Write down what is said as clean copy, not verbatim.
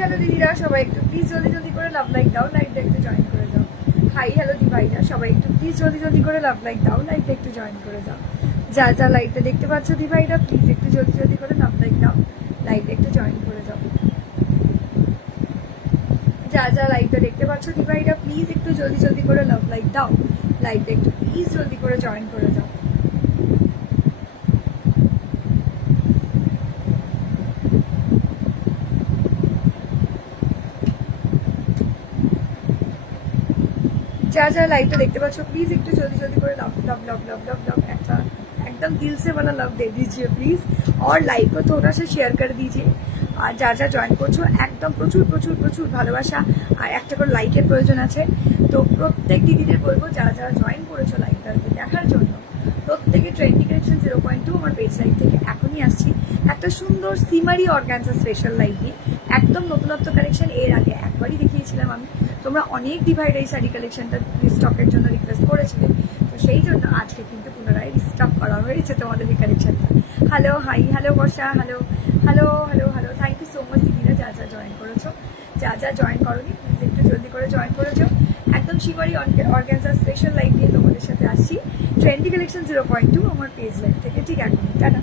Hello দিদিরা, সবাই একটু প্লিজ জলদি জলদি করে লাভ লাইক দাও, লাইকটা একটু জয়েন করে যাও। হাই হ্যালো দি ভাইরা, সবাই একটু প্লিজ জলদি জলদি করে লাভ লাইক দাও, লাইকটা একটু জয়েন করে যাও। যা যা লাইকটা দেখতে পাচ্ছ দি ভাইরা, প্লিজ একটু জলদি জলদি করে লাভ লাইক দাও, লাইকটা একটু জয়েন করে যাও। যা যা লাইকটা দেখতে পাচ্ছ দি ভাইরা, প্লিজ একটু জলদি জলদি করে লাভ লাইক দাও, লাইকটা একটু প্লিজ জলদি করে জয়েন করে যাও। যা যা लाइवটা দেখতে পাচ্ছ प्लीज একটু জলদি জলদি করে love love love love love love একটা एकदम दिल से वाला लव दे दीजिए प्लीज और लाइव को थोड़ा सा शेयर कर दीजिए। আর যা যা জয়েন করছো একদম প্রচুর প্রচুর প্রচুর ভালোবাসা আর একটা করে লাইকের প্রয়োজন আছে। তো প্রত্যেক দিদিদের বলবো যারা যারা জয়েন করেছো লাইভটা দেখার জন্য, প্রত্যেকে ট্রেন্ডি কালেকশন 0.2 আমার পেজ লাইভ থেকে এখনই আসছি একটা সুন্দর সিমারি অর্গানজা স্পেশাল লাইভ নিয়ে। একদম নতুনত্ব কালেকশন, এর আগে একবারই দেখিয়েছিলাম আমি। তোমরা অনেক ডিভাইড এই শাড়ি কালেকশনটা রিস্টকের জন্য রিকোয়েস্ট করেছিলে, তো সেই জন্য আজকে কিন্তু পুনরায় রিস্টক করা হয়েছে তোমাদের এই কালেকশনটা। Hello hi, hello Barsha, hello hello hello hello, thank you so much দিদিরা যা যা জয়েন করেছো। যা যা জয়েন করোনি প্লিজ একটু জলদি করে জয়েন করেছো। একদম শিবারি অর্গানজা স্পেশাল লাইভ নিয়ে তোমাদের সাথে আসছি ট্রেন্ডি কালেকশন 0.2 আমার পেজ লাইভ থেকে ঠিক এখন। টাটা।